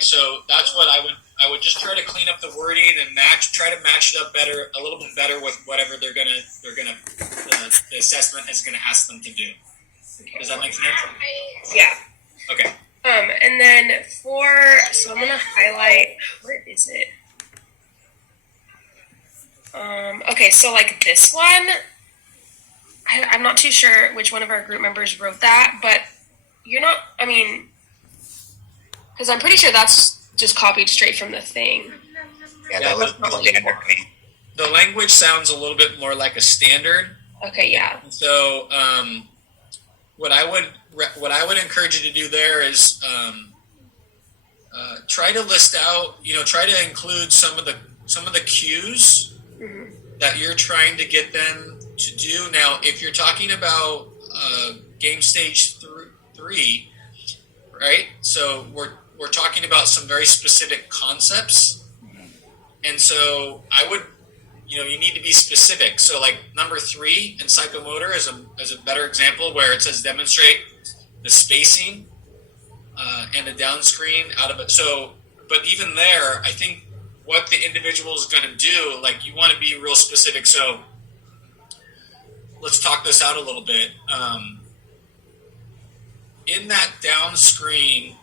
So that's what I would just try to clean up the wording and try to match it up a little bit better with whatever the assessment is gonna ask them to do. Does that make sense? Yeah. Okay. And then so I'm gonna highlight, where is it? Okay, so like this one, I'm not too sure which one of our group members wrote that, but because I'm pretty sure that's just copied straight from the thing. Yeah, that was standard to me. The language sounds a little bit more like a standard. Okay, yeah. So what I would encourage you to do there is try to list out, try to include some of the cues that you're trying to get them to do. Now, if you're talking about game stage 3, right? So we're talking about some very specific concepts, and so I would, you need to be specific. So like number 3 in psychomotor is a better example where it says demonstrate the spacing and the down screen out of it. So, but even there, I think what the individual is going to do, like you want to be real specific. So let's talk this out a little bit. In that down screen,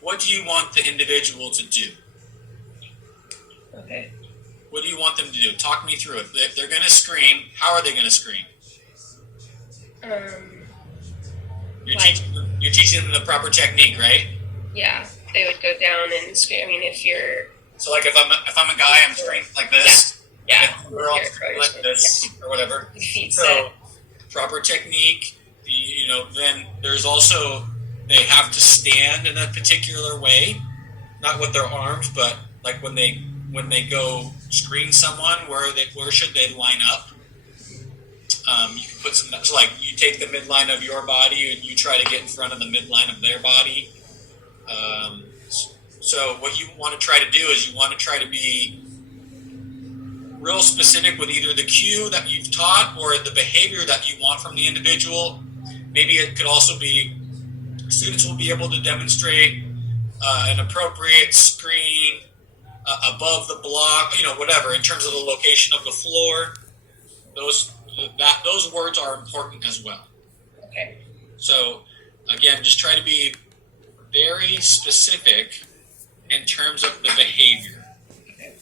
what do you want the individual to do? Okay. What do you want them to do? Talk me through it. If they're going to scream, how are they going to scream? You're teaching them the proper technique, right? Yeah, they would go down and scream. I mean, so like if I'm a guy, I'm screaming like this. Yeah. And we're all like this or whatever. So proper technique. Then there's also they have to stand in a particular way, not with their arms, but like when they go screen someone, where should they line up? You can put some, so like you take the midline of your body and you try to get in front of the midline of their body. So what you want to try to do is you want to try to be real specific with either the cue that you've taught or the behavior that you want from the individual. Maybe it could also be students will be able to demonstrate an appropriate screen above the block, whatever, in terms of the location of the floor. Those words are important as well. Okay. So again, just try to be very specific in terms of the behavior. Okay.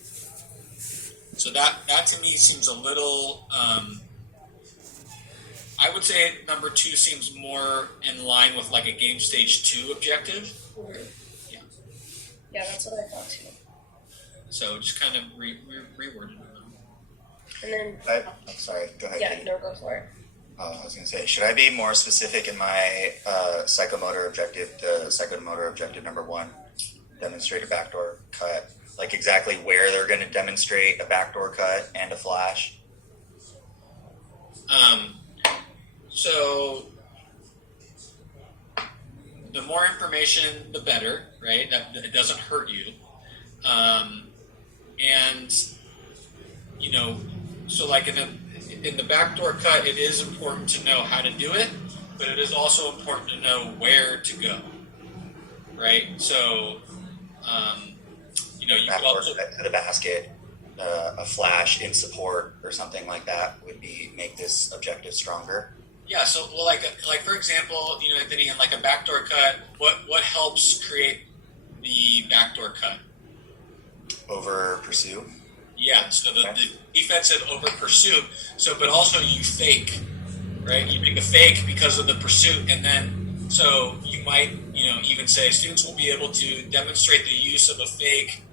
So that to me seems a little. I would say number 2 seems more in line with like a game stage 2 objective. Mm-hmm. Yeah. Yeah, that's what I thought too. So just kind of reword it. And then I'm sorry. Go ahead. Yeah, no, go for it. I was going to say, should I be more specific in my psychomotor objective? The psychomotor objective number 1, demonstrate a backdoor cut. Like exactly where they're going to demonstrate a backdoor cut and a flash. So the more information, the better, right? That it doesn't hurt you. And so like in the backdoor cut, it is important to know how to do it, but it is also important to know where to go, right? So you backdoor also cut to the basket, a flash in support or something like that would make this objective stronger. Yeah, so like for example, Anthony, in like a backdoor cut, what helps create the backdoor cut? Over pursue. Yeah, so the defensive over pursuit. So, but also you fake, right? You make a fake because of the pursuit, and then so you might even say students will be able to demonstrate the use of a fake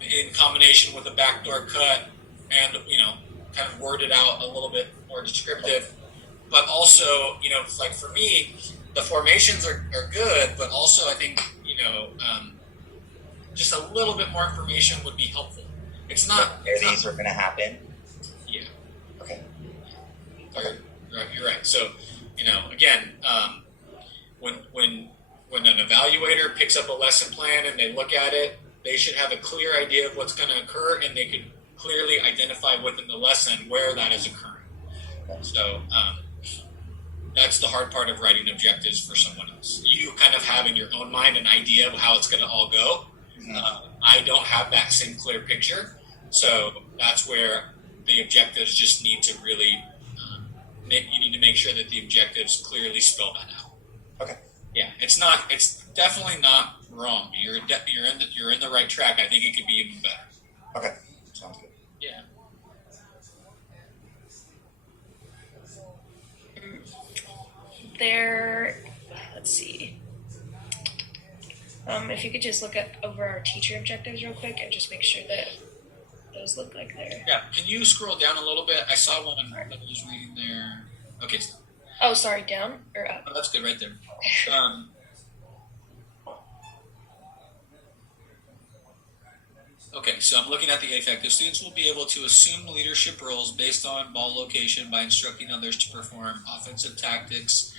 in combination with a backdoor cut, and kind of word it out a little bit more descriptive. But also, like for me, the formations are good, but also I think, just a little bit more information would be helpful. It's not... These are going to happen? Yeah. Okay. You're right. So, again, when an evaluator picks up a lesson plan and they look at it, they should have a clear idea of what's going to occur, and they could clearly identify within the lesson where that is occurring. So, that's the hard part of writing objectives for someone else. You kind of have in your own mind an idea of how it's going to all go. I don't have that same clear picture, so that's where the objectives just need to really you need to make sure that the objectives clearly spell that out. Okay. Yeah, it's definitely not wrong. You're in the right track. I think it could be even better. Okay, sounds good. Yeah. Let's see. If you could just look over our teacher objectives real quick and just make sure that those look like they're. Yeah. Can you scroll down a little bit? I saw one that I was reading there. Okay. Oh, sorry, down or up? Oh, that's good right there. Okay, so I'm looking at the affective. Students will be able to assume leadership roles based on ball location by instructing others to perform offensive tactics,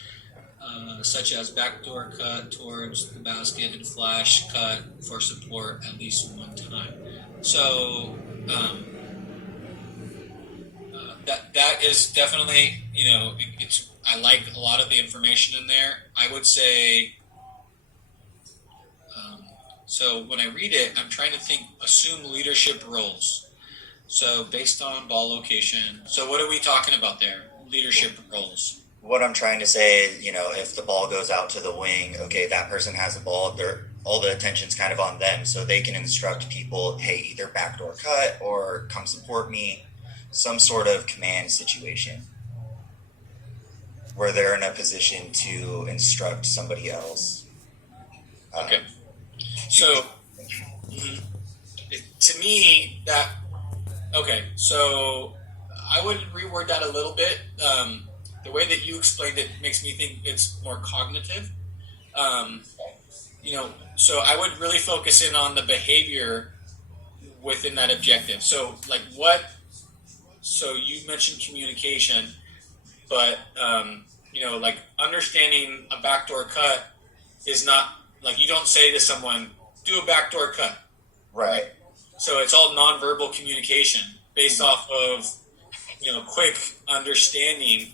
such as backdoor cut towards the basket and flash cut for support at least one time. So that is definitely, it's. I like a lot of the information in there. I would say. So when I read it, I'm trying to think, assume leadership roles. So based on ball location. So what are we talking about there? Leadership roles. What I'm trying to say is, if the ball goes out to the wing, okay, that person has the ball, all the attention's kind of on them, so they can instruct people, hey, either backdoor cut or come support me, some sort of command situation where they're in a position to instruct somebody else. Okay. So, to me, so I would reword that a little bit. The way that you explained it makes me think it's more cognitive. So I would really focus in on the behavior within that objective. So, so you mentioned communication, but, understanding a backdoor cut is not, you don't say to someone, do a backdoor cut. Right. So it's all nonverbal communication based off of, quick understanding.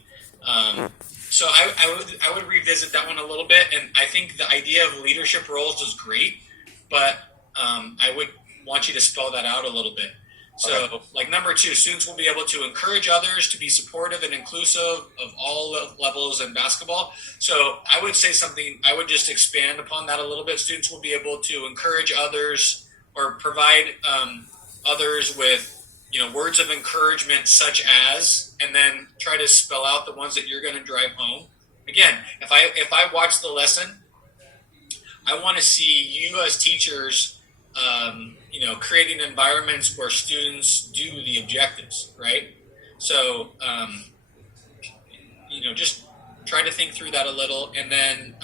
So I would revisit that one a little bit, and I think the idea of leadership roles is great, but I would want you to spell that out a little bit. So, number 2, students will be able to encourage others to be supportive and inclusive of all levels in basketball. So, I would say something, I would just expand upon that a little bit. Students will be able to encourage others or provide others with, words of encouragement such as, and then try to spell out the ones that you're going to drive home. Again, if I watch the lesson, I want to see you as teachers creating environments where students do the objectives, right? So, just try to think through that a little. And then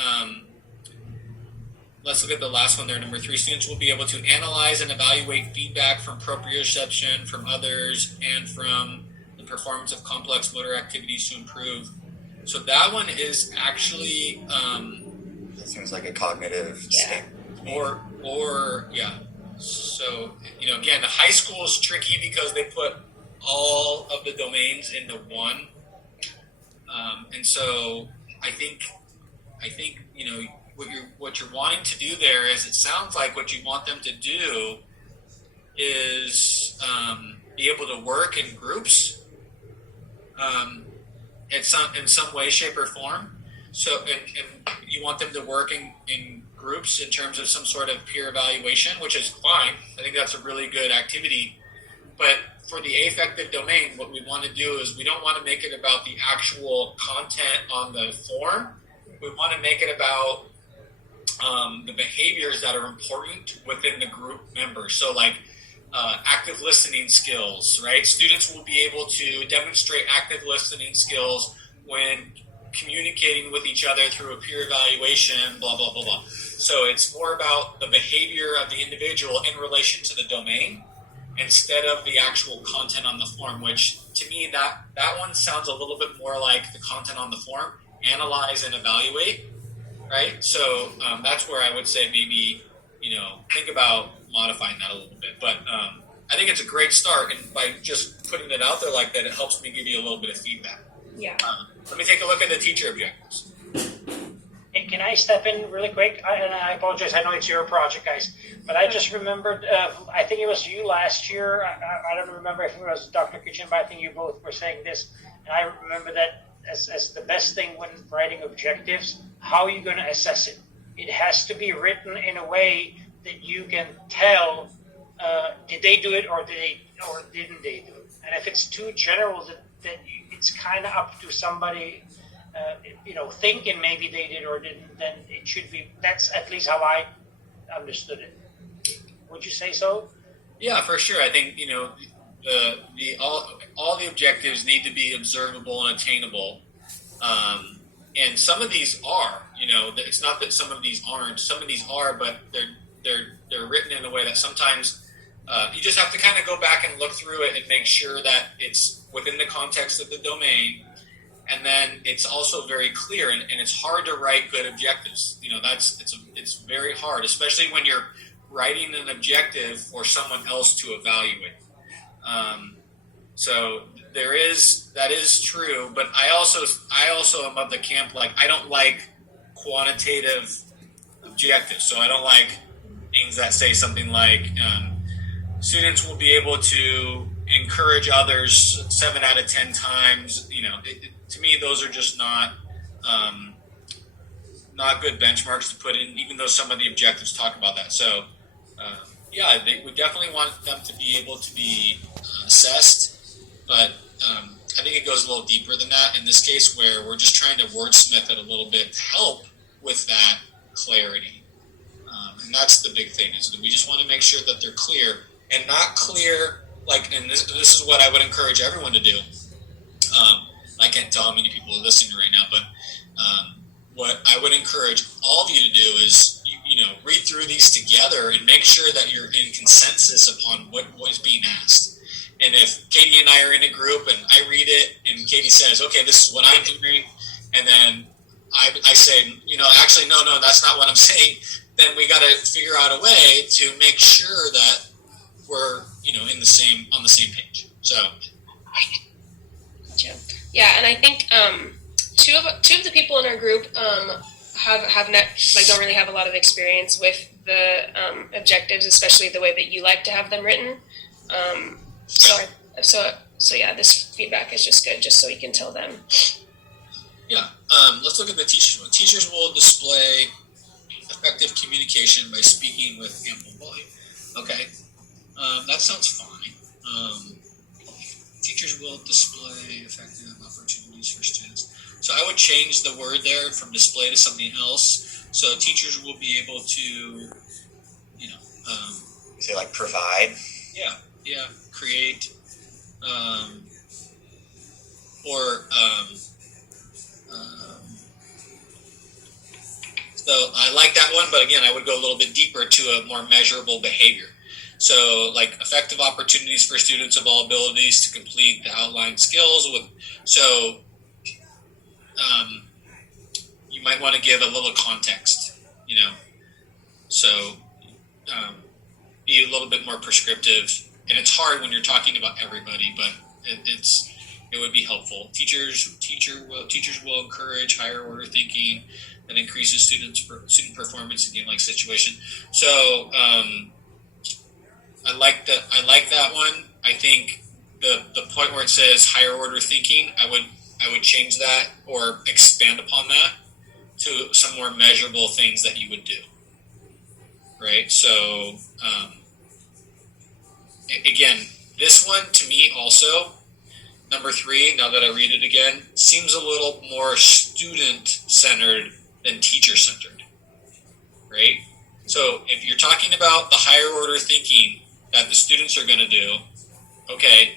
let's look at the last one there, number 3. Students will be able to analyze and evaluate feedback from proprioception from others and from the performance of complex motor activities to improve. So that one is actually... it seems like a cognitive state. So, again, the high school is tricky because they put all of the domains into one. And so I think, what you're wanting to do there is, it sounds like what you want them to do is be able to work in groups in some way, shape, or form. So, and you want them to work in groups in terms of some sort of peer evaluation, which is fine. I think that's a really good activity. But for the affective domain, what we want to do is we don't want to make it about the actual content on the form. We want to make it about the behaviors that are important within the group members. So active listening skills, right? Students will be able to demonstrate active listening skills when communicating with each other through a peer evaluation, blah, blah, blah, blah. So it's more about the behavior of the individual in relation to the domain instead of the actual content on the form, which to me, that one sounds a little bit more like the content on the form, analyze and evaluate, right? So that's where I would say maybe, think about modifying that a little bit. But I think it's a great start, and by just putting it out there like that, it helps me give you a little bit of feedback. Yeah. Let me take a look at the teacher objectives. Hey, can I step in really quick? And I apologize. I know it's your project, guys, but I just remembered. I think it was you last year. I don't remember if it was Dr. Kitchen, but I think you both were saying this. And I remember that as the best thing when writing objectives. How are you going to assess it? It has to be written in a way that you can tell did they do it or didn't they do it. And if it's too general, that it's kind of up to somebody. Thinking maybe they did or didn't, then it should be. That's at least how I understood it. Would you say so? Yeah, for sure. I think all the objectives need to be observable and attainable, and some of these are. It's not that some of these aren't. Some of these are, but they're written in a way that sometimes you just have to kind of go back and look through it and make sure that it's within the context of the domain. And then it's also very clear, and it's hard to write good objectives. It's very hard, especially when you're writing an objective for someone else to evaluate. So that is true, but I also am of the camp I don't like quantitative objectives. So I don't like things that say something like students will be able to encourage others 7 out of 10 times. To me, those are just not good benchmarks to put in, even though some of the objectives talk about that. So, we definitely want them to be able to be assessed, but I think it goes a little deeper than that in this case, where we're just trying to wordsmith it a little bit to help with that clarity. And that's the big thing, is that we just want to make sure that they're clear and not clear, and this is what I would encourage everyone to do. I can't tell how many people are listening right now, but what I would encourage all of you to do is, read through these together and make sure that you're in consensus upon what is being asked. And if Katie and I are in a group and I read it and Katie says, okay, this is what I'm hearing, and then I say, actually, no, that's not what I'm saying, then we got to figure out a way to make sure that we're, on the same page. So. Gotcha. Yeah, and I think two of the people in our group don't really have a lot of experience with the objectives, especially the way that you like to have them written. So yeah, this feedback is just good, just so we can tell them. Yeah, let's look at the teachers one. Teachers will display effective communication by speaking with ample volume. Okay, that sounds fine. Teachers will display effective opportunities for students. So I would change the word there from display to something else. So teachers will be able to, say provide. Yeah, create, So I like that one, but again, I would go a little bit deeper to a more measurable behavior. So, effective opportunities for students of all abilities to complete the outlined skills. You might want to give a little context, So, be a little bit more prescriptive. And it's hard when you're talking about everybody, but it would be helpful. Teachers will encourage higher order thinking that increases student performance in the situation. So. I like that one. I think the point where it says higher order thinking, I would change that or expand upon that to some more measurable things that you would do. Right? So again, this one to me also, number 3, now that I read it again, seems a little more student-centered than teacher-centered. Right? So if you're talking about the higher order thinking that the students are going to do, okay,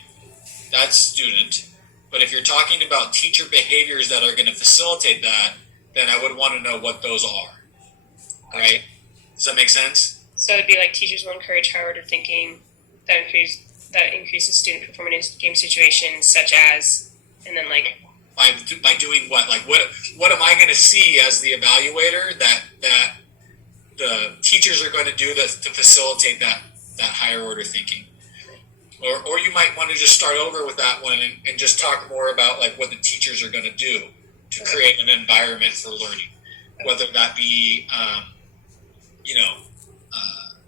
that's student. But if you're talking about teacher behaviors that are going to facilitate that, then I would want to know what those are. Right? Does that make sense? So it'd be teachers will encourage higher order thinking that increases student performance in game situations, such as, and then by doing what? What am I going to see as the evaluator that the teachers are going to do to facilitate that higher order thinking? Or you might want to just start over with that one and just talk more about like what the teachers are going to do to create an environment for learning, whether that be,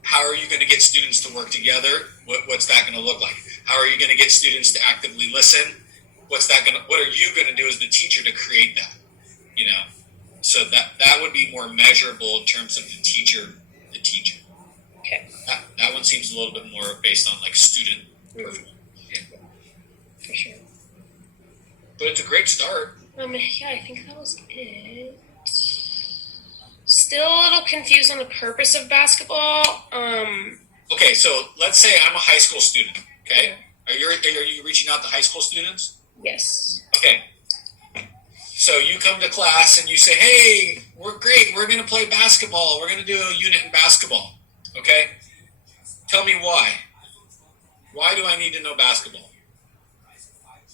how are you going to get students to work together? What's that going to look like? How are you going to get students to actively listen? What are you going to do as the teacher to create that? So that would be more measurable in terms of the teacher. Okay. That one seems a little bit more based on like student performance. Yeah. For sure. But it's a great start. Yeah, I think that was it. Still a little confused on the purpose of basketball. Okay, so let's say I'm a high school student. Okay, are you reaching out to high school students? Yes. Okay. So you come to class and you say, "Hey, we're great. We're going to play basketball. We're going to do a unit in basketball." Okay. Tell me why. Why do I need to know basketball?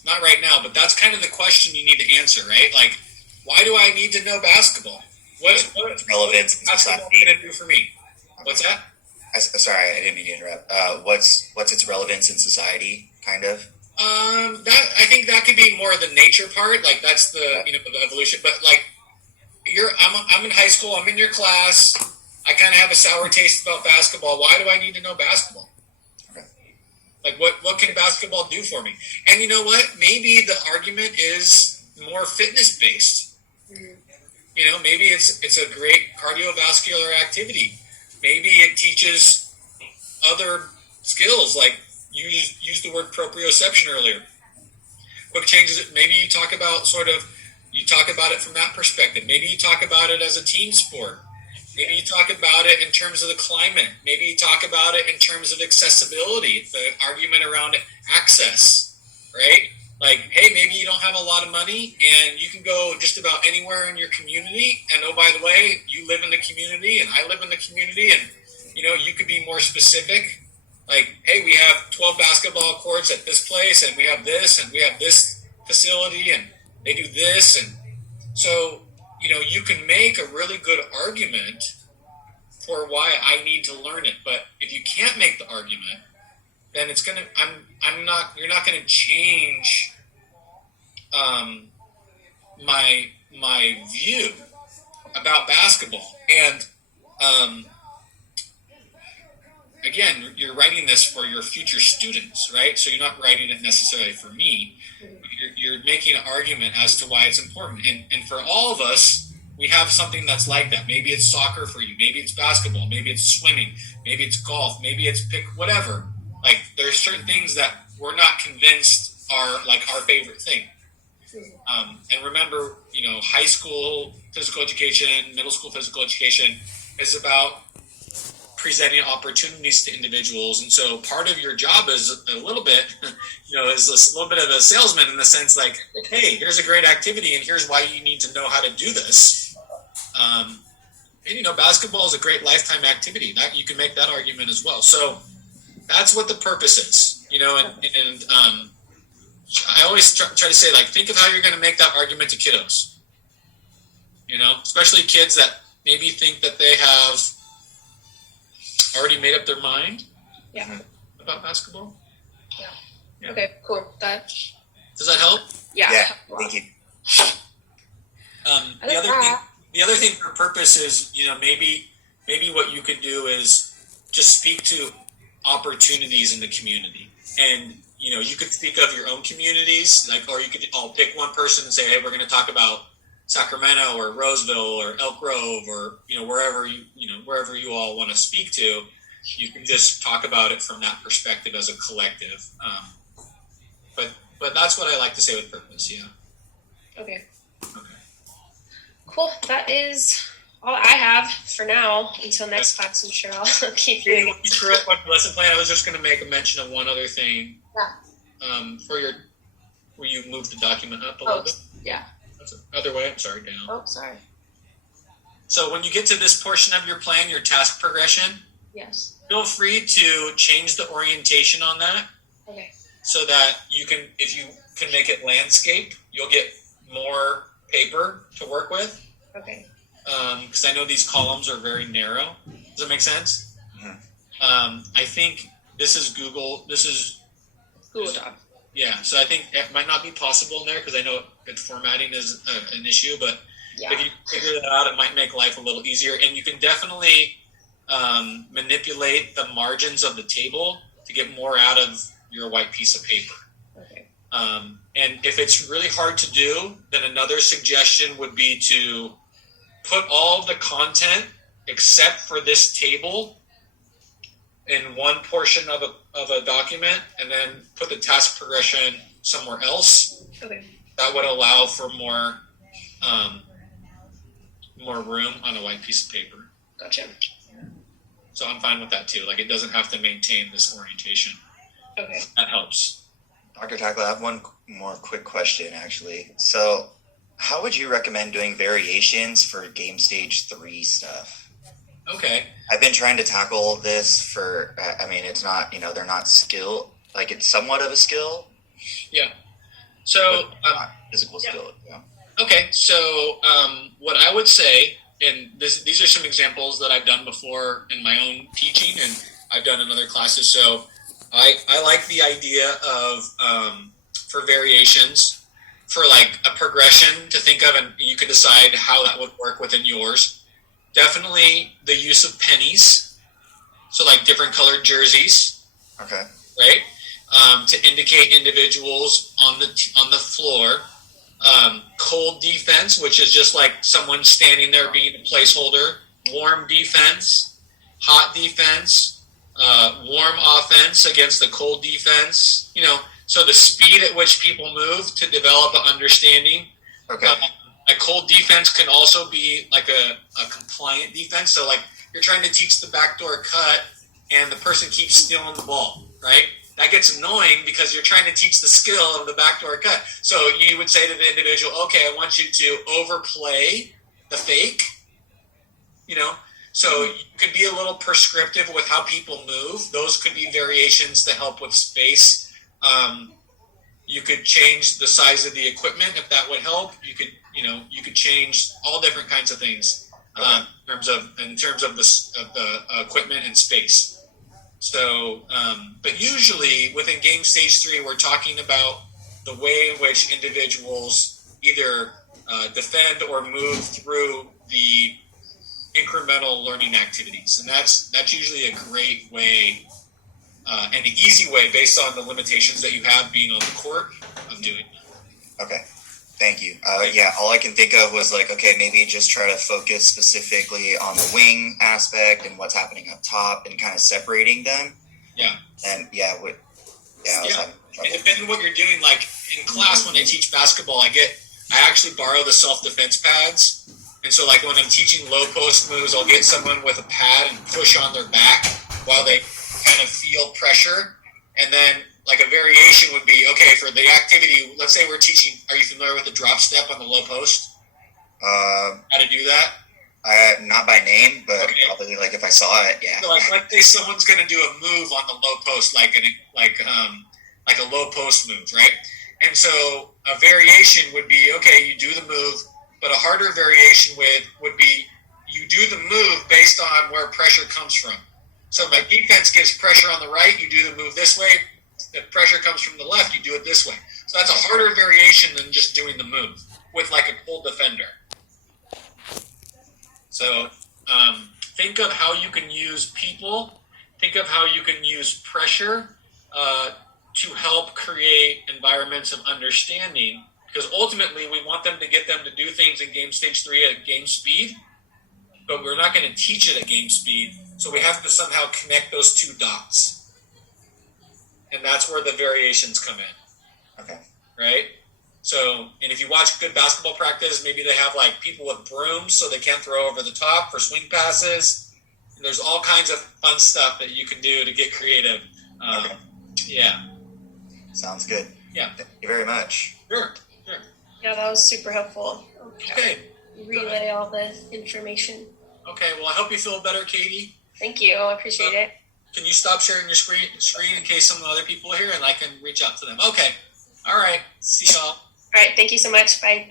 Not right now, but that's kind of the question you need to answer, right? Like, why do I need to know basketball? What's relevance in basketball society? going to do for me? What's that? Sorry, I didn't mean to interrupt. What's its relevance in society? Kind of. That I think that could be more of the nature part. Like that's the the evolution. But like, I'm in high school. I'm in your class. I kind of have a sour taste about basketball. Why do I need to know basketball? Okay. Like what can basketball do for me? And you know what? Maybe the argument is more fitness based. Mm-hmm. Maybe it's a great cardiovascular activity. Maybe it teaches other skills like you used the word proprioception earlier. What changes it? Maybe you talk about it from that perspective. Maybe you talk about it as a team sport. Maybe you talk about it in terms of the climate. Maybe you talk about it in terms of accessibility, the argument around access, right? Like, hey, maybe you don't have a lot of money and you can go just about anywhere in your community. And oh, by the way, you live in the community and I live in the community. And, you could be more specific. Like, hey, we have 12 basketball courts at this place and we have this facility and they do this. And so, you can make a really good argument for why I need to learn it. But if you can't make the argument, then you're not going to change my view about basketball. And again, you're writing this for your future students, right? So you're not writing it necessarily for me. You're making an argument as to why it's important. And for all of us, we have something that's like that. Maybe it's soccer for you. Maybe it's basketball. Maybe it's swimming. Maybe it's golf. Maybe it's whatever. Like there's certain things that we're not convinced are like our favorite thing. And remember, high school physical education, middle school physical education is about presenting opportunities to individuals. And so part of your job is a little bit, is a little bit of a salesman in the sense like, hey, here's a great activity and here's why you need to know how to do this. And, basketball is a great lifetime activity. That you can make that argument as well. So that's what the purpose is, and I always try to say, like, think of how you're going to make that argument to kiddos, especially kids that maybe think that they have already made up their mind about basketball. Yeah. Okay, cool. Does that help? Yeah. Thank you. The other thing for purpose is, maybe what you could do is just speak to opportunities in the community. And, you could speak of your own communities, or you could all pick one person and say, hey, we're going to talk about Sacramento or Roseville or Elk Grove or, wherever you all want to speak to. You can just talk about it from that perspective as a collective. But that's what I like to say with purpose. Yeah. Okay. Cool. That is all I have for now until next class. I'm sure I'll keep you. You screw up on the lesson plan. I was just going to make a mention of one other thing. Yeah. Where you moved the document up a little bit. Yeah. That's the other way. I'm sorry, down. Oh, sorry. So when you get to this portion of your plan, your task progression, yes, feel free to change the orientation on that. Okay. So that you can, if you can make it landscape, you'll get more paper to work with. Okay. Because I know these columns are very narrow. Does that make sense? Mm-hmm. I think this is Google. This is Google Doc. Yeah, so I think it might not be possible in there because I know formatting is an issue, but Yeah. if you figure that out, it might make life a little easier. And you can definitely manipulate the margins of the table to get more out of your white piece of paper. Okay. And if it's really hard to do, then another suggestion would be to put all of the content except for this table in one portion of a document, and then put the task progression somewhere else. Okay. That would allow for more room on a white piece of paper. Gotcha. So I'm fine with that too. Like, it doesn't have to maintain this orientation. Okay. That helps. Dr. Tacla, I have one more quick question, actually. So, how would you recommend doing variations for game stage 3 stuff? Okay. I've been trying to tackle this for, I mean, it's not, they're not skill, like it's somewhat of a skill. Yeah. So, but not physical skill. Yeah. Okay. So, what I would say, and these are some examples that I've done before in my own teaching, and I've done in other classes. So, I like the idea of, for variations, for like a progression to think of, and you can decide how that would work within yours. Definitely the use of pennies, so like different colored jerseys, Okay. right? To indicate individuals on the floor. Cold defense, which is just like someone standing there being a placeholder. Warm defense, hot defense, warm offense against the cold defense. So the speed at which people move to develop an understanding. Okay. A cold defense can also be like a compliant defense. So like you're trying to teach the backdoor cut and the person keeps stealing the ball, right? That gets annoying because you're trying to teach the skill of the backdoor cut. So you would say to the individual, okay, I want you to overplay the fake, So you could be a little prescriptive with how people move. Those could be variations to help with space. You could change the size of the equipment if that would help. You could change all different kinds of things in terms of the equipment and space. So, but usually within game stage 3, we're talking about the way in which individuals either defend or move through the incremental learning activities, and that's usually a great way. And an easy way, based on the limitations that you have being on the court, of doing that. Okay. Thank you. Yeah, all I can think of was like, okay, maybe just try to focus specifically on the wing aspect and what's happening up top and kind of separating them. Yeah. And I was having trouble. And depending on what you're doing, like in class when I teach basketball, I actually borrow the self-defense pads. And so like when I'm teaching low post moves, I'll get someone with a pad and push on their back while they kind of feel pressure. And then like a variation would be, okay, for the activity, let's say we're teaching, are you familiar with the drop step on the low post? How to do that? Not by name, but Okay. probably like if I saw it, yeah. So like let's say someone's going to do a move on the low post, like a low post move, right? And so a variation would be, okay, you do the move, but a harder variation would be you do the move based on where pressure comes from. So my defense gives pressure on the right, you do the move this way. If pressure comes from the left, you do it this way. So that's a harder variation than just doing the move with like a cold defender. So think of how you can use people. Think of how you can use pressure to help create environments of understanding. Because ultimately, we want them to get them to do things in game stage 3 at game speed, but we're not going to teach it at game speed. So we have to somehow connect those two dots. And that's where the variations come in. Okay. Right? So, and if you watch good basketball practice, maybe they have like people with brooms so they can't throw over the top for swing passes. And there's all kinds of fun stuff that you can do to get creative. Okay. Yeah. Sounds good. Yeah. Thank you very much. Sure. Yeah, that was super helpful. Okay. Relay all the information. Okay. Well, I hope you feel better, Katie. Thank you. I appreciate it. Can you stop sharing your screen in case some other people are here and I can reach out to them? Okay. All right. See y'all. All right. Thank you so much. Bye.